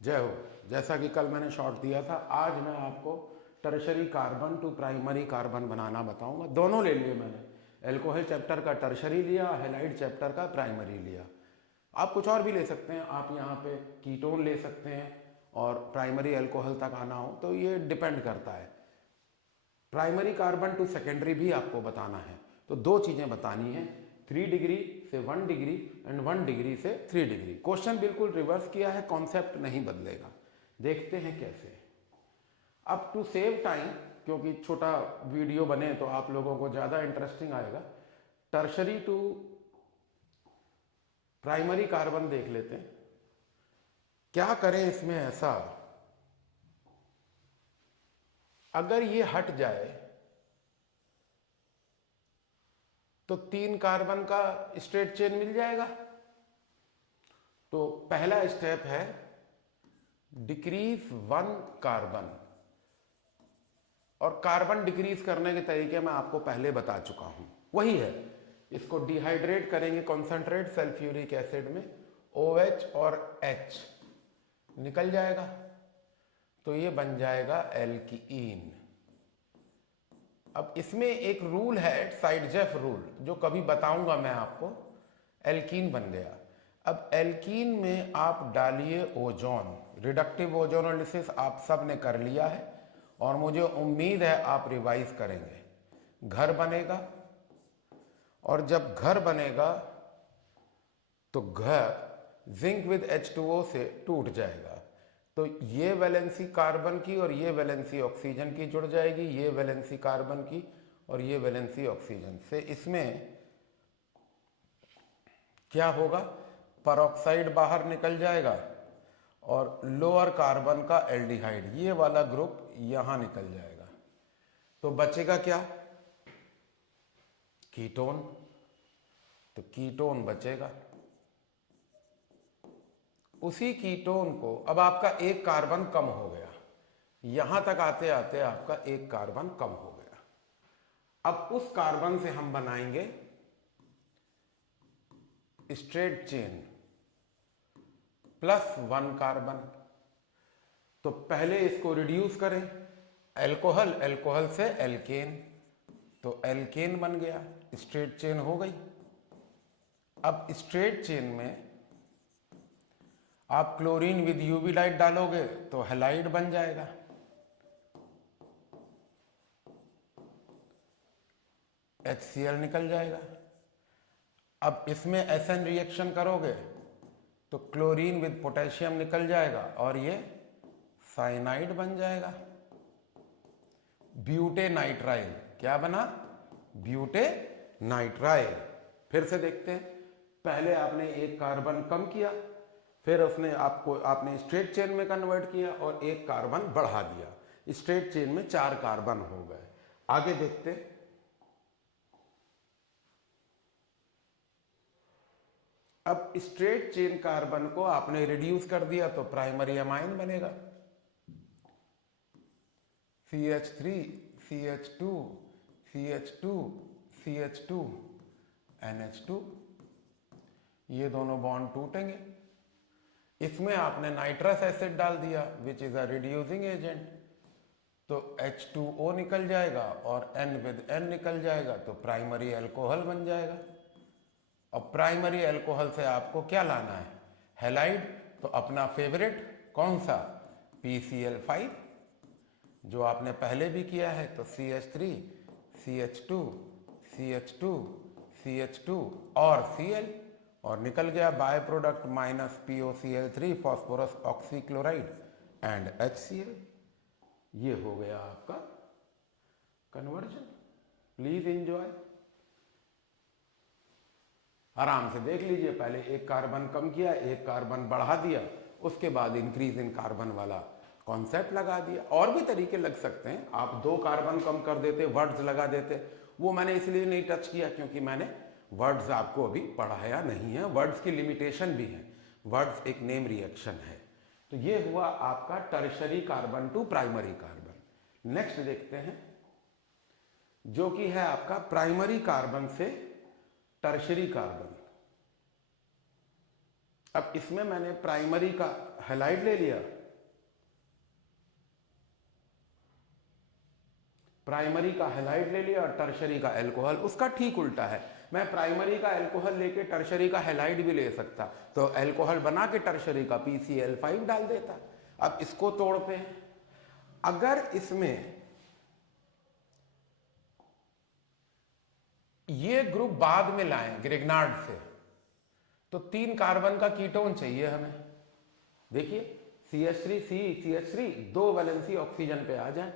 जय हो। जैसा कि कल मैंने शॉर्ट दिया था, आज मैं आपको tertiary carbon to primary carbon बनाना बताऊंगा। दोनों ले लिए मैंने, एल्कोहल चैप्टर का टर्शरी लिया, हैलाइड चैप्टर का प्राइमरी लिया। आप कुछ और भी ले सकते हैं, आप यहाँ पे कीटोन ले सकते हैं और प्राइमरी एल्कोहल तक आना हो तो ये डिपेंड करता है। प्राइमरी कार्बन टू सेकेंडरी भी आपको बताना है, तो दो चीज़ें बतानी है, 3 डिग्री से 1 डिग्री एंड 1 डिग्री से 3 डिग्री। क्वेश्चन बिल्कुल रिवर्स किया है, कॉन्सेप्ट नहीं बदलेगा। देखते हैं कैसे। अब टू सेव टाइम, क्योंकि छोटा वीडियो बने तो आप लोगों को ज़्यादा इंटरेस्टिंग आएगा, टर्शरी टू प्राइमरी कार्बन देख लेते हैं। क्या करें इसमें ऐसा, अगर ये हट जाए तो 3 कार्बन का स्ट्रेट चेन मिल जाएगा। तो पहला स्टेप है डिक्रीज 1 कार्बन, और कार्बन डिक्रीज करने के तरीके मैं आपको पहले बता चुका हूं, वही है। इसको डिहाइड्रेट करेंगे कॉन्सेंट्रेट सल्फ्यूरिक एसिड में, OH और H निकल जाएगा, तो ये बन जाएगा एल्कीन। अब इसमें एक रूल है, साइडजेफ रूल, जो कभी बताऊंगा मैं आपको। एल्कीन बन गया। अब एल्कीन में आप डालिए ओजोन, रिडक्टिव ओजोनोलिसिस आप सब ने कर लिया है और मुझे उम्मीद है आप रिवाइज करेंगे। घर बनेगा, और जब घर बनेगा तो घर जिंक विद H2O से टूट जाएगा, तो ये वैलेंसी कार्बन की और ये वैलेंसी ऑक्सीजन की जुड़ जाएगी, ये वैलेंसी कार्बन की और ये वैलेंसी ऑक्सीजन से। इसमें क्या होगा, परऑक्साइड बाहर निकल जाएगा और लोअर कार्बन का एल्डिहाइड, ये वाला ग्रुप यहां निकल जाएगा। तो बचेगा क्या, कीटोन। तो कीटोन बचेगा। उसी कीटोन को, अब आपका एक कार्बन कम हो गया, यहां तक आते आते आपका एक कार्बन कम हो गया। अब उस कार्बन से हम बनाएंगे स्ट्रेट चेन +1 कार्बन। तो पहले इसको रिड्यूस करें, एल्कोहल, एल्कोहल से एल्केन, तो एल्केन बन गया, स्ट्रेट चेन हो गई। अब स्ट्रेट चेन में आप क्लोरीन विद यूवी लाइट डालोगे तो हैलाइड बन जाएगा। HCl निकल जाएगा। अब इसमें SN रिएक्शन करोगे तो क्लोरीन विद पोटेशियम निकल जाएगा और ये साइनाइड बन जाएगा। ब्यूटेनाइट्राइल, क्या बना, ब्यूटेनाइट्राइल। फिर से देखते हैं, पहले आपने एक कार्बन कम किया, फिर उसने आपने स्ट्रेट चेन में कन्वर्ट किया और एक कार्बन बढ़ा दिया, स्ट्रेट चेन में 4 कार्बन हो गए। आगे देखते हैं, अब स्ट्रेट चेन कार्बन को आपने रिड्यूस कर दिया तो प्राइमरी अमाइन बनेगा, CH3 CH2 CH2 CH2 NH2, ये दोनों बॉन्ड टूटेंगे। इसमें आपने नाइट्रस एसिड डाल दिया which is a reducing agent, तो H2O निकल जाएगा और N विद N निकल जाएगा, तो प्राइमरी एल्कोहल बन जाएगा। और प्राइमरी एल्कोहल से आपको क्या लाना है, हैलाइड। तो अपना फेवरेट कौन सा, PCl5, जो आपने पहले भी किया है, तो CH3 CH2 CH2 CH2 और Cl, और निकल गया by product -POCl3 phosphorus oxychloride and HCl। ये हो गया आपका कन्वर्जन। प्लीज एंजॉय, आराम से देख लीजिए। पहले एक कार्बन कम किया, एक कार्बन बढ़ा दिया, उसके बाद इंक्रीज इन कार्बन वाला कॉन्सेप्ट लगा दिया। और भी तरीके लग सकते हैं, आप 2 कार्बन कम कर देते, वर्ड्स लगा देते, वो मैंने इसलिए नहीं टच किया क्योंकि मैंने वर्ड्स आपको अभी पढ़ाया नहीं है, वर्ड्स की लिमिटेशन भी है, वर्ड्स एक नेम रिएक्शन है। तो ये हुआ आपका tertiary carbon to primary carbon. Next देखते हैं, जो कि है आपका प्राइमरी कार्बन से टर्शरी कार्बन। अब इसमें मैंने प्राइमरी का हैलाइड ले लिया, प्राइमरी का हैलाइड ले लिया और टर्शरी का अल्कोहल। उसका ठीक उल्टा है, मैं प्राइमरी का अल्कोहल लेके टर्शरी का हैलाइड भी ले सकता, तो अल्कोहल बना के टर्शरी का PCl5 डाल देता। अब इसको तोड़ते हैं, अगर इसमें ये ग्रुप बाद में लाएं ग्रिग्नार्ड से, तो 3 कार्बन का कीटोन चाहिए हमें। देखिए CH3 2 वैलेंसी ऑक्सीजन पे आ जाए,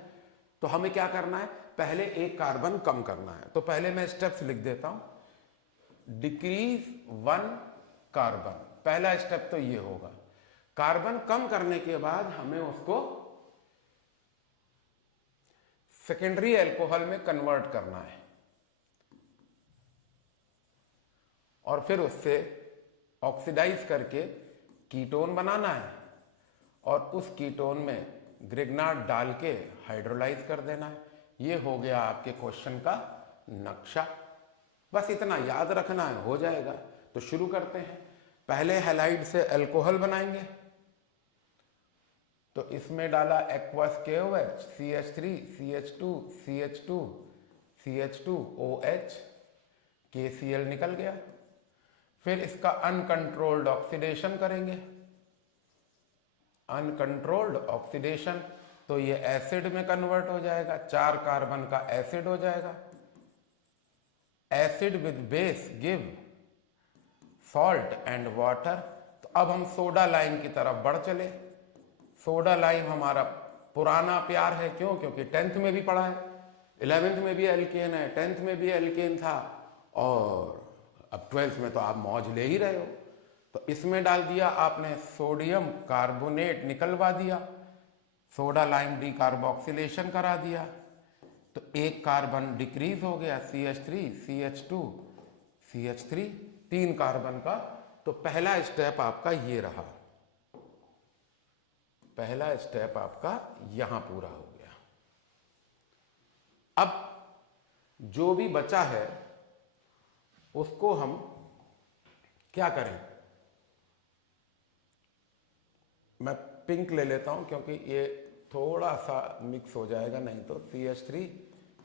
तो हमें क्या करना है, पहले एक कार्बन कम करना है। तो पहले मैं स्टेप्स लिख देता हूं, डिक्रीज 1 कार्बन, पहला स्टेप तो ये होगा। कार्बन कम करने के बाद हमें उसको सेकेंडरी अल्कोहल में कन्वर्ट करना है और फिर उससे ऑक्सीडाइज करके कीटोन बनाना है और उस कीटोन में ग्रिग्नार्ड डाल के हाइड्रोलाइज कर देना है। ये हो गया आपके क्वेश्चन का नक्शा, बस इतना याद रखना है, हो जाएगा। तो शुरू करते हैं, पहले हैलाइड से अल्कोहल बनाएंगे, तो इसमें डाला aqueous KOH, CH3 CH2 CH2 CH2 OH, KCl निकल गया। फिर इसका अनकंट्रोल्ड ऑक्सीडेशन करेंगे, अनकंट्रोल्ड ऑक्सीडेशन, तो ये एसिड में कन्वर्ट हो जाएगा, 4 कार्बन का एसिड हो जाएगा। Acid with base give salt and water. तो अब हम सोडा लाइम की तरफ बढ़ चले। सोडा लाइम हमारा पुराना प्यार है, क्यों? क्योंकि 10th में भी पढ़ा है, 11th में भी एल्केन है, 10th में भी एल्केन था और अब 12th में तो आप मौज ले ही रहे हो। तो इसमें डाल दिया आपने सोडियम कार्बोनेट, निकलवा दिया, सोडा लाइम डिकार्बोक्सिलेशन करा दिया, तो एक कार्बन डिक्रीज हो गया, CH3 CH2 CH3, 3 कार्बन का। तो पहला स्टेप आपका ये रहा, पहला स्टेप आपका यहां पूरा हो गया। अब जो भी बचा है उसको हम क्या करें, मैं पिंक ले लेता हूं क्योंकि ये थोड़ा सा मिक्स हो जाएगा, नहीं तो CH3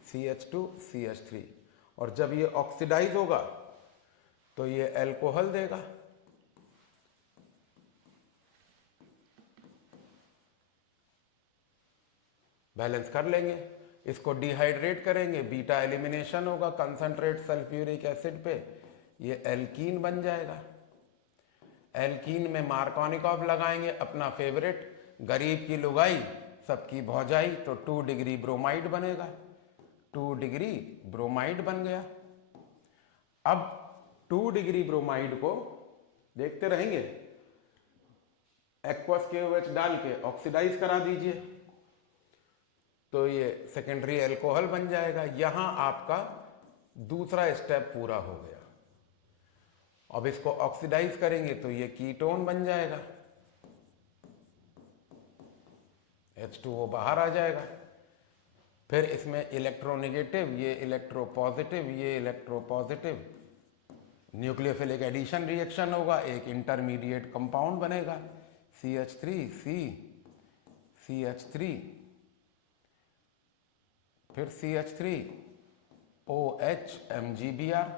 CH2 CH3, और जब ये ऑक्सीडाइज होगा तो ये अल्कोहल देगा। बैलेंस कर लेंगे, इसको डिहाइड्रेट करेंगे, बीटा एलिमिनेशन होगा कंसंट्रेट सल्फ्यूरिक एसिड पे, ये एल्कीन बन जाएगा। एल्कीन में मार्कोनिकॉफ लगाएंगे, अपना फेवरेट, गरीब की लुगाई सबकी भौजाई, तो 2 डिग्री ब्रोमाइड बनेगा, 2 डिग्री ब्रोमाइड बन गया। अब 2 डिग्री ब्रोमाइड को देखते रहेंगे, एक्वस KOH डाल के ऑक्सीडाइज करा दीजिए, तो ये सेकेंडरी अल्कोहल बन जाएगा। यहां आपका दूसरा स्टेप पूरा हो गया। अब इसको ऑक्सीडाइज करेंगे तो ये कीटोन बन जाएगा, H2O बाहर आ जाएगा। फिर इसमें इलेक्ट्रोनेगेटिव, ये इलेक्ट्रोपॉजिटिव, ये इलेक्ट्रोपॉजिटिव, न्यूक्लियोफिलिक एडिशन रिएक्शन होगा, एक इंटरमीडिएट कंपाउंड बनेगा, CH3C CH3, फिर CH3OH MgBr,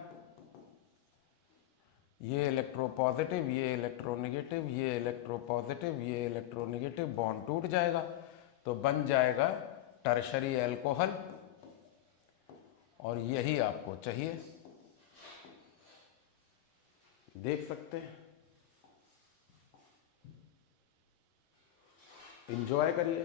ये इलेक्ट्रोपॉजिटिव, ये इलेक्ट्रोनेगेटिव, ये इलेक्ट्रोपॉजिटिव, ये इलेक्ट्रोनेगेटिव, बॉन्ड टूट जाएगा तो बन जाएगा टर्शरी अल्कोहल, और यही आपको चाहिए। देख सकते हैं, एंजॉय करिए,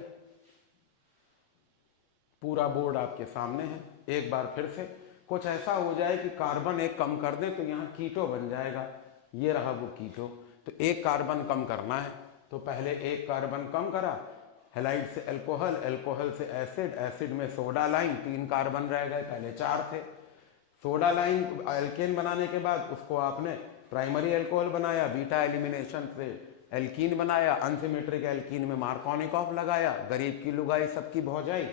पूरा बोर्ड आपके सामने है। एक बार फिर से कुछ ऐसा हो जाए कि कार्बन एक कम कर दे तो यहाँ कीटो बन जाएगा, ये रहा वो कीटो। तो एक कार्बन कम करना है, तो पहले एक कार्बन कम करा, हैलाइड से अल्कोहल, अल्कोहल से एसिड, एसिड में सोडा लाइम, 3 कार्बन रह गए, पहले 4 थे। सोडा लाइम एल्केन बनाने के बाद उसको आपने प्राइमरी अल्कोहल बनाया, बीटा एलिमिनेशन से एल्कीन बनाया, अनसिमेट्रिक एल्कीन में मार्कोनिकॉफ लगाया, गरीब की लुगाई सबकी भौजाई,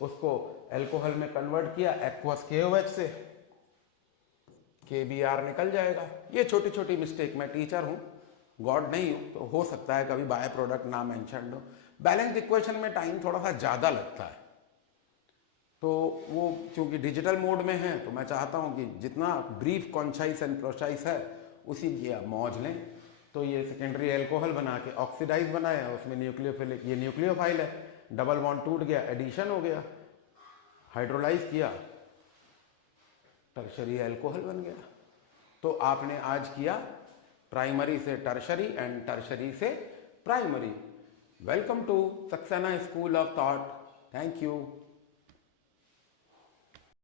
उसको अल्कोहल में कन्वर्ट किया, एक्वस KOH से KBr निकल जाएगा। ये छोटी छोटी मिस्टेक, मैं टीचर हूं गॉड नहीं हो तो हो सकता है कभी बाय प्रोडक्ट ना मेंशन हो। बैलेंस इक्वेशन में टाइम थोड़ा सा ज़्यादा लगता है, तो वो चूंकि डिजिटल मोड में है तो मैं चाहता हूँ कि जितना ब्रीफ कॉन्साइज एंड प्रोसाइज है उसी की आप मौज लें। तो ये सेकेंडरी एल्कोहल बना के ऑक्सीडाइज बनाया, उसमें न्यूक्लियोफिलिक, ये न्यूक्लियोफाइल है, डबल बॉन्ड टूट गया, एडिशन हो गया, हाइड्रोलाइज किया, टर्शरी एल्कोहल बन गया। तो आपने आज किया प्राइमरी से टर्शरी एंड टर्शरी से primary. Welcome to Saxena school of thought. Thank you.